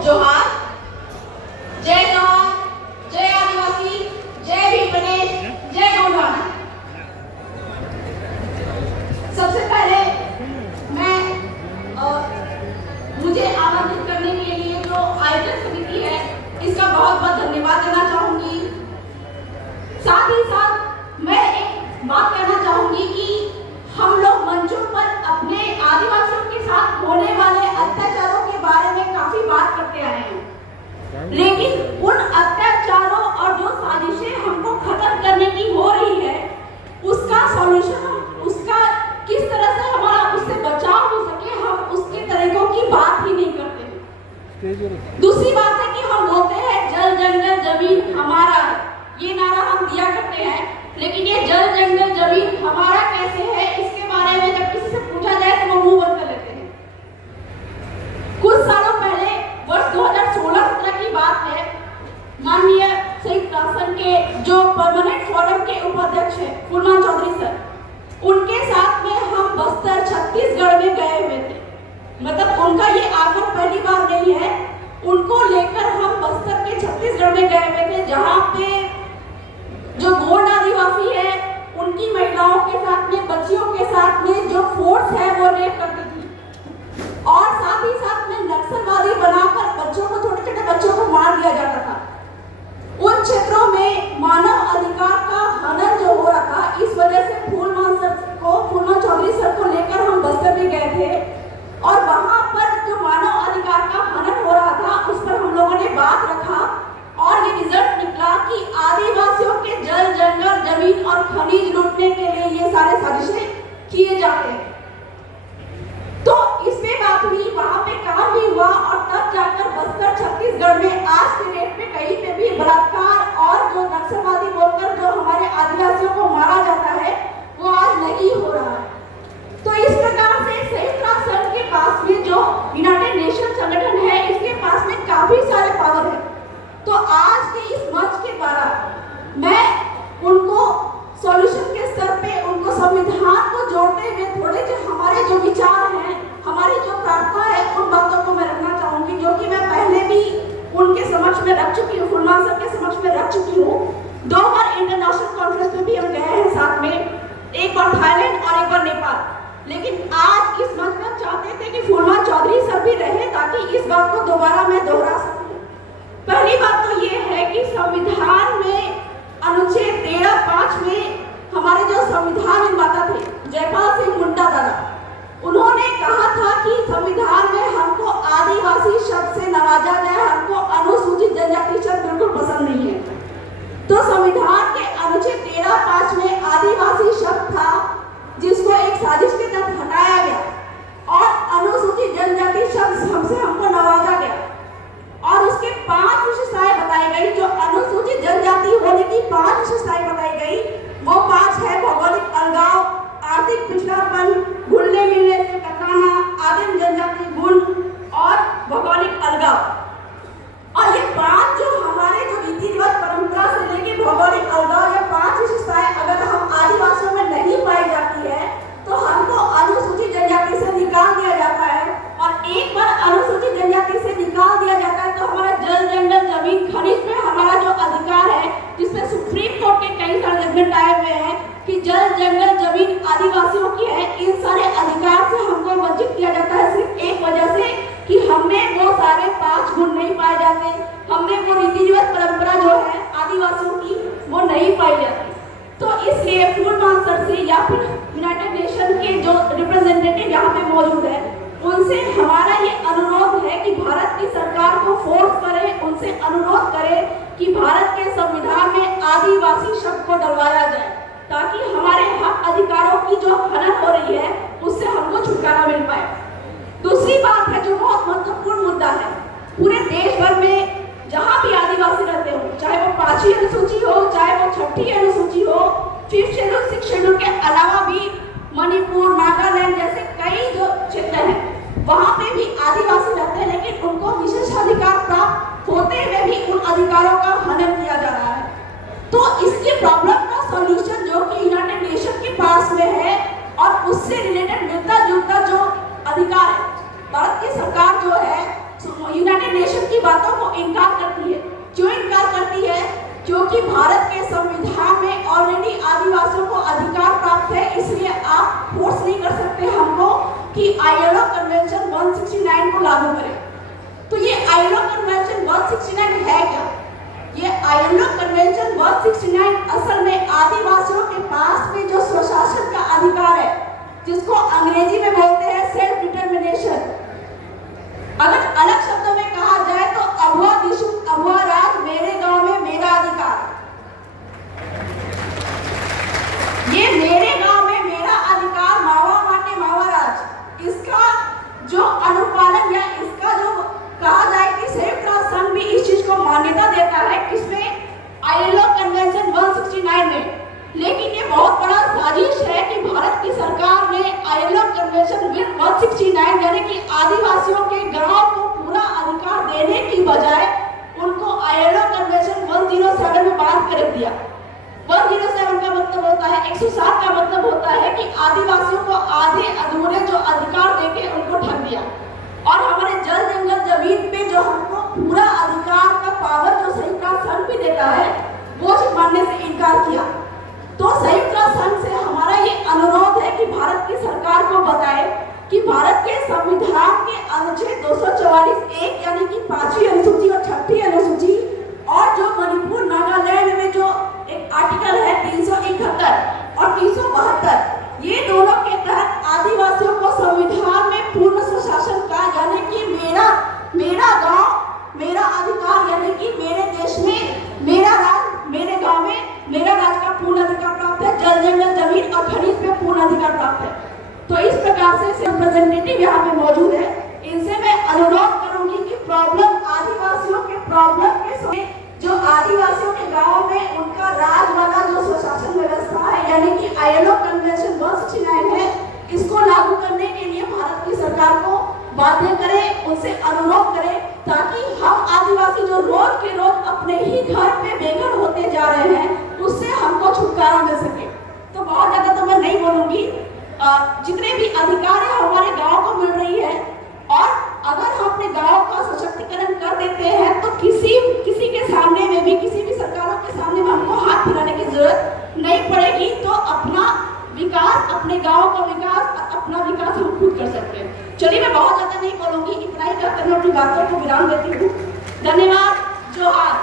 जोहार। जय जवान, जय आदिवासी, जय भीम प्रदेश, जय गोंडवाना। सबसे पहले मैं मुझे आमंत्रित करने के लिए जो आयोजन समिति है इसका बहुत बहुत धन्यवाद देना चाहूंगी। साथ ही साथ मैं एक बात कहना चाहूंगी कि हम लोग मंचों पर अपने आदिवासियों के साथ होने वाले अत्याचारों के बारे में काफी बात करते आए हैं, लेकिन उन अत्याचारों और जो साजिशें हमको खत्म करने की हो रही है उसका सॉल्यूशन, उसका किस तरह से हमारा उससे बचाव हो सके, हम उसके तरीकों की बात ही नहीं करते। दूसरी बात है कि हम बोलते हैं जल जंगल जमीन हमारा है, ये नारा हम दिया करते हैं, लेकिन ये जल जंगल जमीन हमारा कैसे है इसके बारे में जब किसी से पूछा जाए तो वो मुंह बंद कर लेते हैं। कुछ सालों पहले वर्ष 2016-17 की बात है, माननीय संयुक्त राष्ट्र के जो परमानेंट फोरम के उपाध्यक्ष हैं फूलमान चौधरी सर, उनके साथ में हम बस्तर छत्तीसगढ़ में गए हुए थे। मतलब उनका ये आगमन पहली बार नहीं है, उनको लेकर हम बस्तर के छत्तीसगढ़ में गए हुए थे, जहाँ पे जो गोंड आदिवासी है उनकी महिलाओं के साथ में, बच्चियों के साथ में जो फोर्स है वो रेप करती थी, और साथ ही साथ में नक्सलवादी बनाकर बच्चों को, छोटे छोटे बच्चों को मार दिया जाता था। उन क्षेत्रों में मानव अधिकार का हनन जो हो रहा था, इस वजह से फूलमान चौधरी सर को लेकर हम बस्तर में गए थे, और वहां पर जो मानव अधिकार का हनन हो रहा था उस पर हम लोगों ने बात रखा, और ये रिजल्ट निकला कि आदिवासियों के जल जंगल जमीन और खनिज लूटने के लिए ये सारे साजिशें किए जाते हैं। तो इसमें बात हुई, वहां पे काम भी हुआ, और तब जाकर बस्तर छत्तीसगढ़ में आज के डेट में कहीं पे भी बलात्कार और जो नक्सलवादी बोलकर जो हमारे आदिवासियों को मारा जाता है वो आज नहीं हो रहा है। तो इस प्रकार से संयुक्त राष्ट्र संघ के पास में जो यूनाइटेड नेशन संगठन है इसके पास में काफी सारे पावर है। तो आज के इस मंच के द्वारा मैं उनको सॉल्यूशन के स्तर पे, उनको संविधान को जोड़ते हुए थोड़े जो हमारे जो विचार हैं, हमारी जो प्रार्थना है, उन बातों को मैं रखना चाहूंगी, जो कि मैं पहले भी उनके समक्ष में रख चुकी हूँ, फूलमान सर के समक्ष में रख चुकी हूँ। 2 बार इंटरनेशनल कॉन्फ्रेंस में भी हम गए हैं साथ में, एक बार थाईलैंड और एक बार नेपाल। लेकिन आज इस मंच में चाहते थे कि फूलमान चौधरी सर भी रहे ताकि इस बात को दोबारा मैं दोहरा सकूं। पहली बात तो ये है कि संविधान में अनुच्छेद 13(5) में हमारे जो संविधान निर्माता थे जयपाल सिंह मुंडा दादा, उन्होंने कहा था कि संविधान में हमको आदिवासी शब्द से नवाजा जाए, हमको अनुसूचित जनजाति शब्द बिल्कुल पसंद नहीं है। तो संविधान के अनुच्छेद 13(5) में आदिवासी शब्द था जिसको एक साजिश के तहत हटाया गया, और अनुसूचित जनजाति शब्द हमको नवाजा गया, और उसके 5 विशेषताएं बताई गई। जो अनुसूचित जनजाति होने की 5 विशेषताएं बताई गई वो 5 है: भौगोलिक अलगाव, आर्थिक पिछड़ापन, घुलने मिलने से कतराना, आदिम जनजाति गुण और भौगोलिक अलगाव। और ये 5 जो हमारे जो रीति रिवाज परंपरा से लेके भौगोलिक अलगाव, ये 5 विशेषताएं अगर हम आदिवासियों में नहीं पाई जाती है तो हमको अनुसूचित जनजाति से निकाल दिया जाता है, और एक बार अनुसूचित जनजाति से निकाल दिया जाता है तो हमारा जल जंगल जमीन खनिज में हमारा जो अधिकार है, जिसमें सुप्रीम कोर्ट के कई सारे जजमेंट आए हुए हैं कि जल जंगल जमीन आदिवासियों की है, इन सारे अधिकार से हमको वंचित किया जाता है सिर्फ एक वजह से कि हमें वो सारे 5 गुण नहीं पाए जाते, हमें वो रीति रिवाज परंपरा जो है आदिवासियों की वो नहीं पाई जाती। तो इसलिए फूलमान सर से या फिर यूनाइटेड नेशन के जो रिप्रेजेंटेटिव यहाँ पे मौजूद है उनसे हमारा ये अनुरोध है कि भारत की सरकार को फोर्स करें, उनसे अनुरोध करें कि भारत के संविधान में आदिवासी शब्द को डलवाया जाए, ताकि हमारे हक अधिकारों की जो हनन हो रही है उससे हमको छुटकारा मिल पाए। दूसरी बात है जो बहुत महत्वपूर्ण मुद्दा है, पूरे देश भर में जहाँ भी आदिवासी रहते हो, चाहे वो 5वीं अनुसूची हो, चाहे वो 6ठी अनुसूची हो, 5th शेड्यूल 6th शेड्यूल के अलावा भी मणिपुर, नागालैंड जैसे कई जो क्षेत्र हैं वहाँ पे भी आदिवासी रहते हैं, लेकिन उनको विशेष अधिकार प्राप्त होते हुए भी उन अधिकारों का हनन किया जा रहा है। तो इसके प्रॉब्लम का सॉल्यूशन जो कि यूनाइटेड नेशन के पास में है और उससे रिलेटेड मिलता जुलता जो अधिकार है, भारत की सरकार जो है यूनाइटेड नेशन की बातों को इनकार करती है। क्यों इनकार करती है? क्योंकि भारत के संविधान में ऑलरेडी आदिवासियों को अधिकार प्राप्त है, इसलिए आप फोर्स नहीं कर सकते हमको कि ILO कन्वेंशन 169 को लागू करें। तो ये ILO कन्वेंशन 169 है क्या? ये ILO कन्वेंशन 169 असल में आदिवासियों के पास में जो स्वशासन का अधिकार है, जिसको अंग्रेजी में बोलते हैं सेल्फ डिटर्मिनेशन। अगर अलग शब्दों में कहा जाए तो अभुआ दिशु अभुआ राज, मेरे गांव में मेरा अधिकार। ये मेरे गांव में मेरा अधिकार, मावा माटे मावा राज, इसका जो अनुपालन या इसका जो कहा जाए कि संयुक्त राष्ट्र संघ भी इस चीज को मान्यता देता है, किसमें? ILO कन्वेंशन 169 में। लेकिन ये बहुत बड़ा साजिश है कि भारत की सरकार ने ILO कन्वेंशन 169 यानी कि आदिवासियों के गांव को पूरा अधिकार देने की बजाय उनको ILO कन्वेंशन 107 में बांध कर रख दिया। 107 का मतलब होता है, 107 का मतलब होता है कि आदिवासियों को आधे अधूरे जो अधिकार देके उनको ठग दिया, और हमारे जल जंगल जमीन पे जो हमको पूरा अधिकार का पावर जो संयुक्त राष्ट्र संघ भी देता है, वो मानने से इनकार किया। तो संयुक्त राष्ट्र संघ से हमारा ये अनुरोध है कि भारत की सरकार को बताए कि भारत के संविधान के अनुच्छेद 244(1) यानी कि 5वीं अनुसूची और 6वीं अनुसूची, और जो मणिपुर नागालैंड में जो एक आर्टिकल है 371 और 372, ये दोनों के तहत आदिवासियों को संविधान में पूर्ण स्वशासन का यानी कि मेरा गांव मेरा अधिकार यानी कि मेरे देश में मेरा राज, मेरे गांव में मेरा राज का पूर्ण अधिकार प्राप्त है। जल जंगल जमीन और खनिज पे पूर्ण अधिकार प्राप्त है। तो इस प्रकार से रिप्रेजेंटेटिव यहाँ पे मौजूद है, इनसे मैं अनुरोध करूंगी कि प्रॉब्लम आदिवासियों के प्रॉब्लम के समय जो आदिवासियों के गांव में उनका राज वाला जो स्वशासन व्यवस्था है यानी कि ILO कन्वेंशन 169 है, इसको लागू करने के लिए भारत की सरकार को बाध्य करें, उनसे अनुरोध करें, ताकि हम आदिवासी जो रोज के रोज अपने ही घर पे बेघर होते जा रहे हैं, उससे हमको छुटकारा मिल सके। तो बहुत ज्यादा तो मैं नहीं बोलूंगी, जितने भी अधिकार है हमारे गांव को मिल रही है, और अगर हम अपने गांव का सशक्तिकरण कर देते हैं तो किसी के सामने में भी, किसी भी सरकारों के सामने में हमको हाथ फैलाने की जरूरत नहीं पड़ेगी। तो अपना विकास, अपने गांव का विकास, अपना विकास हम खुद कर सकते हैं। चलिए मैं बहुत ज्यादा नहीं बोलूंगी, इतना ही कहकर मैं अपनी बातों को विराम देती हूँ। धन्यवाद। जोहार।